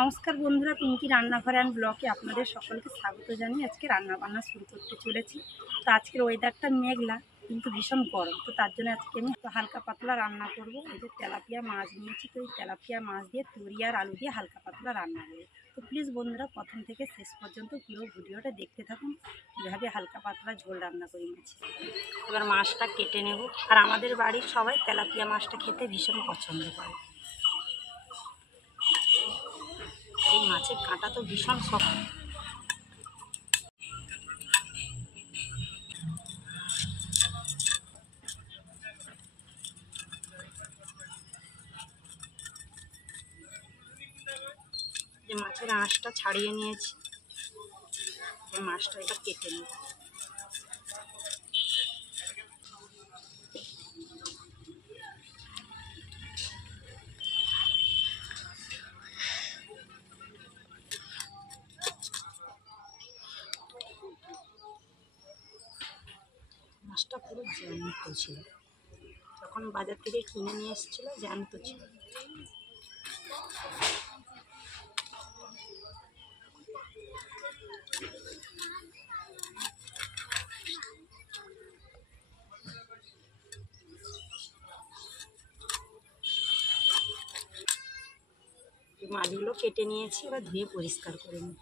নমস্কার বন্ধুরা, পিঙ্কি রান্নাঘরে অ্যান্ড ব্লগে আপনাদের সকলকে স্বাগত জানিয়ে আজকে রান্নাবান্না শুরু করতে চলেছি। তো আজকের ওয়েদারটা মেঘলা কিন্তু ভীষণ গরম, তো তার জন্য আজকে আমি হালকা পাতলা রান্না করব। এই যে তেলাপিয়া মাছ নিয়েছি, তো এই তেলাপিয়া মাছ দিয়ে তরি আর আলু দিয়ে হালকা পাতলা রান্না করব। তো প্লিজ বন্ধুরা প্রথম থেকে শেষ পর্যন্ত পুরো ভিডিওটা দেখতে থাকুন, কীভাবে হালকা পাতলা ঝোল রান্না করে নিয়েছি। এবার মাছটা কেটে নেব। আর আমাদের বাড়ির সবাই তেলাপিয়া মাছটা খেতে ভীষণ পছন্দ করে। এই মাছের কাঁটা তো ভীষণ শক্ত। যে মাছের আঁশটা ছাড়িয়ে নিয়েছি, মাছটা এটা কেটে নেব। মাছটা পুরো জ্যান্ত ছিল, যখন বাজার থেকে কিনে নিয়ে এসেছিল জ্যান্ত ছিল। মাছগুলো কেটে নিয়েছি, এবার ধুয়ে পরিষ্কার করে নিই।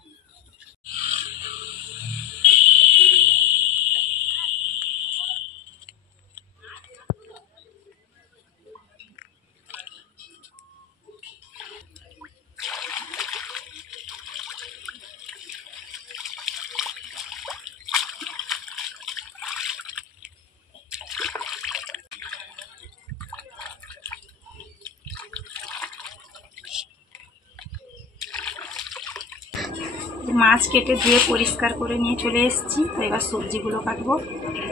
মাছ কেটে ধুয়ে পরিষ্কার করে নিয়ে চলে এসেছি। তো এবার সবজিগুলো কাটবো।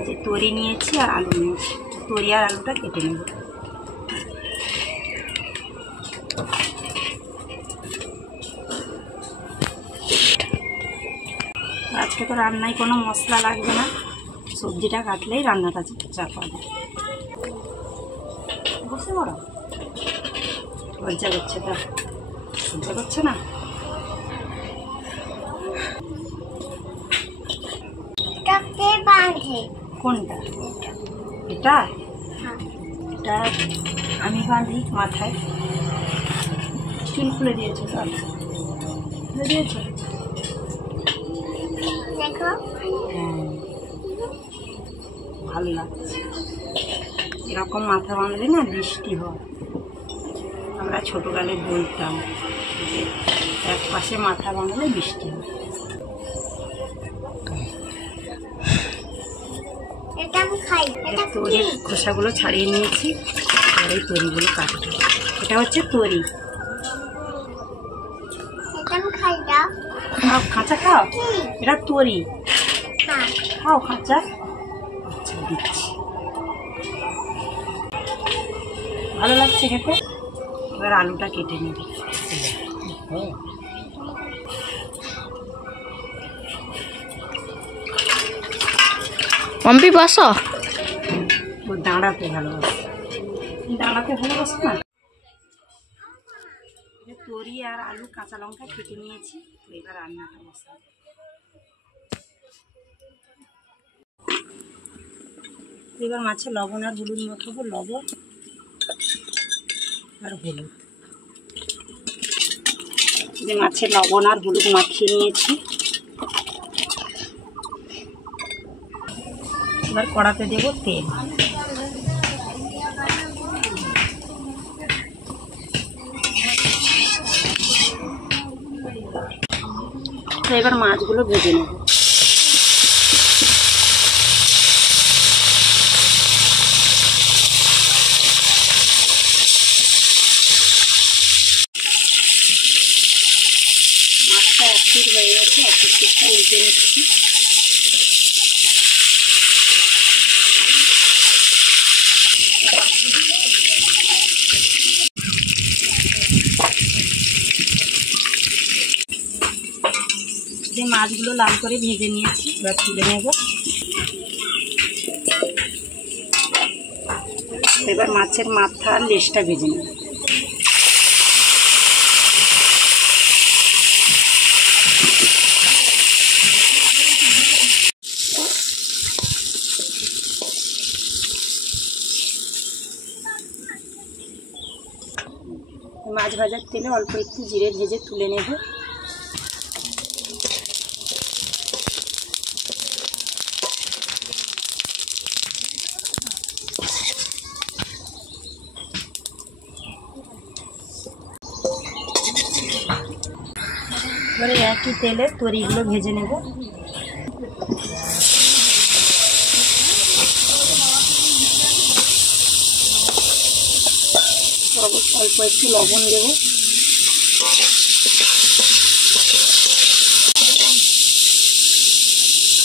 যে তরি নিয়েছি আর আলু নিয়েছি, তরি আর আলুটা কেটে নেব। আজকে তো রান্নায় কোনো মশলা লাগবে না, সবজিটা কাটলেই রান্নাটা চাপা হবে। বসে বড় লজ্জা করছে, তা লজ্জা করছে না। কোনটা? এটা এটা আমি বাঁধি মাথায়। চুল খুলে দিয়েছে, তো খুলে দিয়েছে। ভালো লাগছে, এরকম মাথা বাঁধলে না বৃষ্টি হয়। আমরা ছোটকালে বলতাম যে এক পাশে মাথা বাঁধলে বৃষ্টি হয়। তরির খোসাগুলো ছাড়িয়ে নিয়েছি, আর এই তরিগুলো কাটবো। এটা হচ্ছে তরি। খাও, কাঁচা খাও। এটা তরি, খাও কাঁচা। আচ্ছা দিচ্ছি, ভালো লাগছে খেতে। এবার আলুটা কেটে নিবি। পম্পি বসো। ও দাঁড়াতে ভালোবাসে, দাঁড়াতে ভালোবাসে না। তরি আর আলু কাঁচা লঙ্কা কেটে নিয়েছি, তো এবার রান্নাটা বসাবো। এবার মাছে লবণ আর হলুদ মাখাবো। লবণ আর হলুদ, যে মাছে লবণ আর হলুদ মাখিয়ে নিয়েছি। এবার কড়াতে দেবো তেল। তো এবার মাছগুলো ভেজে নেব। মাছটা এক পিঠ হয়ে গেছে, এক পিঠটা উল্টে নিচ্ছি। যে মাছগুলো লাল করে ভেজে নিয়েছি, এবার তুলে নেব। এবার মাছের মাথা আর লেজটা ভেজে নেব। মাছ ভাজার তেলে অল্প একটু জিরে ভেজে তুলে নেব। এবারে একই তেলে তরিগুলো ভেজে নেব। অল্প একটু লবণ দেব।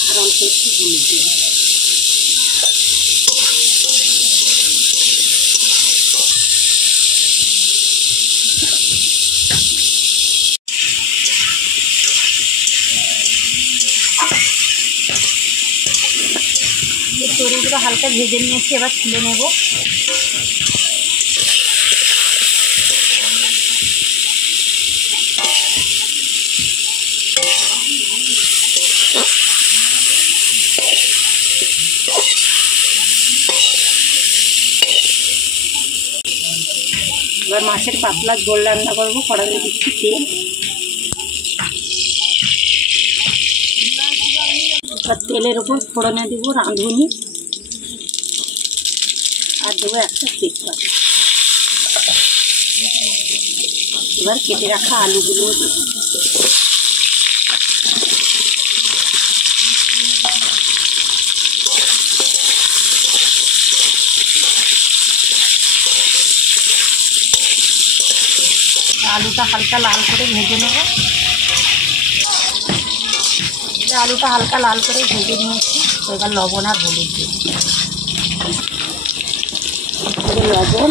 আর অল্প একটু হলুদ দেব। তরিগুলো হালকা ভেজে নিয়েছি, এবার তুলে নেব। এবার মাছের পাতলা ঝোল রান্না করবো। কড়াইতে দিচ্ছি তেল। এবার তেলের ওপর ফোড়নে দেবো রাঁধুনি, আর দেবো একটা তেজপাতা। এবার কেটে রাখা আলুগুলো দেবো। আলুটা হালকা লাল করে ভেজে নেব। আলুটা হালকা লাল করে ভেজে নিয়েছি। এবার লবণ আর হলুদ দেব। লবণ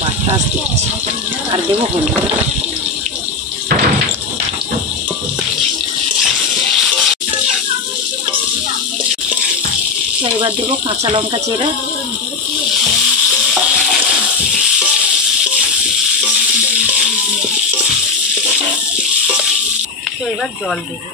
বাটাস দিচ্ছি, আর দেবো হলুদ। এবার দেবো কাঁচা লঙ্কা চেরা। তো এবার জল দেবো।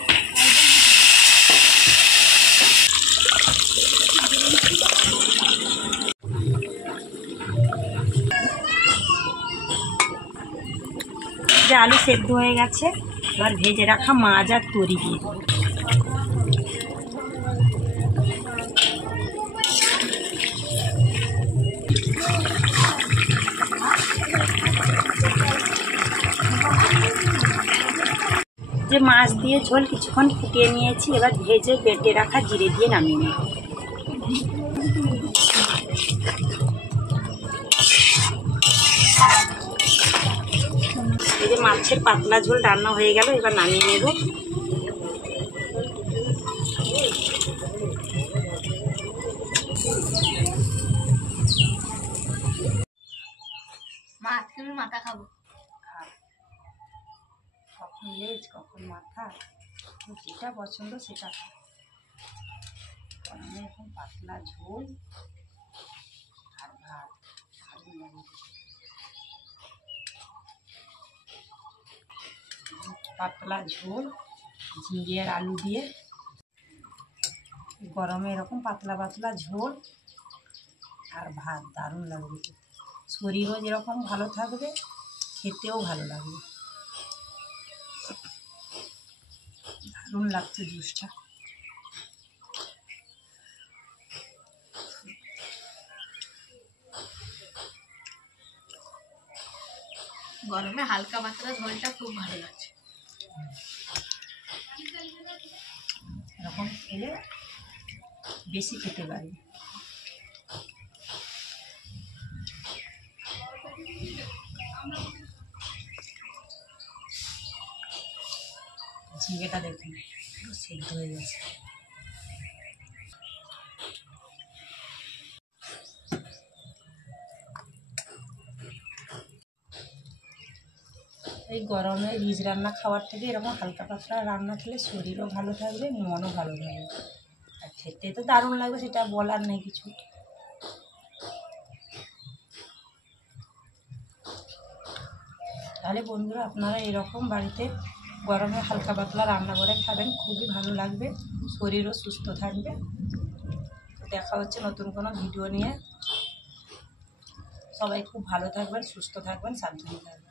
যে আলু সেদ্ধ হয়ে গেছে, এবার ভেজে রাখা মাছ আর তরি দিয়ে দেবো। যে মাছ দিয়ে ঝোল কিছুক্ষণ ফুটিয়ে নিয়েছি, এবার ভেজে বেটে রাখা জিরে দিয়ে নামিয়ে নেব। এই যে মাছের পাতলা ঝোল রান্না হয়ে গেল, এবার নামিয়ে নেব। মা আজকে আমি মাথা খাবো। কখন লেজ কখন মাথা, যেটা পছন্দ সেটা খাও। এখন পাতলা ঝোল আর ভাত ভালো লাগে। পাতলা ঝোল ঝিঙে আর আলু দিয়ে, গরমে এরকম পাতলা পাতলা ঝোল আর ভাত দারুণ লাগবে। শরীরও যেরকম ভালো থাকবে, খেতেও ভালো লাগবে। দারুণ লাগছে জুসটা। গরমে হালকা পাতলা ঝোলটা খুব ভালো লাগছে। এরকম খেলে বেশি খেতে পারি। ঝিঙেটা দেখুন সেদ্ধ হয়ে গেছে। এই গরমে রিচ রান্না খাওয়ার থেকে এরকম হালকা পাতলা রান্না খেলে শরীরও ভালো থাকবে, মনও ভালো থাকবে, আর খেতে তো দারুণ লাগবে, সেটা বলার নেই কিছু। তাহলে বন্ধুরা আপনারা এরকম বাড়িতে গরমে হালকা পাতলা রান্না করে খাবেন, খুবই ভালো লাগবে, শরীরও সুস্থ থাকবে। দেখা হচ্ছে নতুন কোনো ভিডিও নিয়ে। সবাই খুব ভালো থাকবেন, সুস্থ থাকবেন, সাবধানে থাকবেন।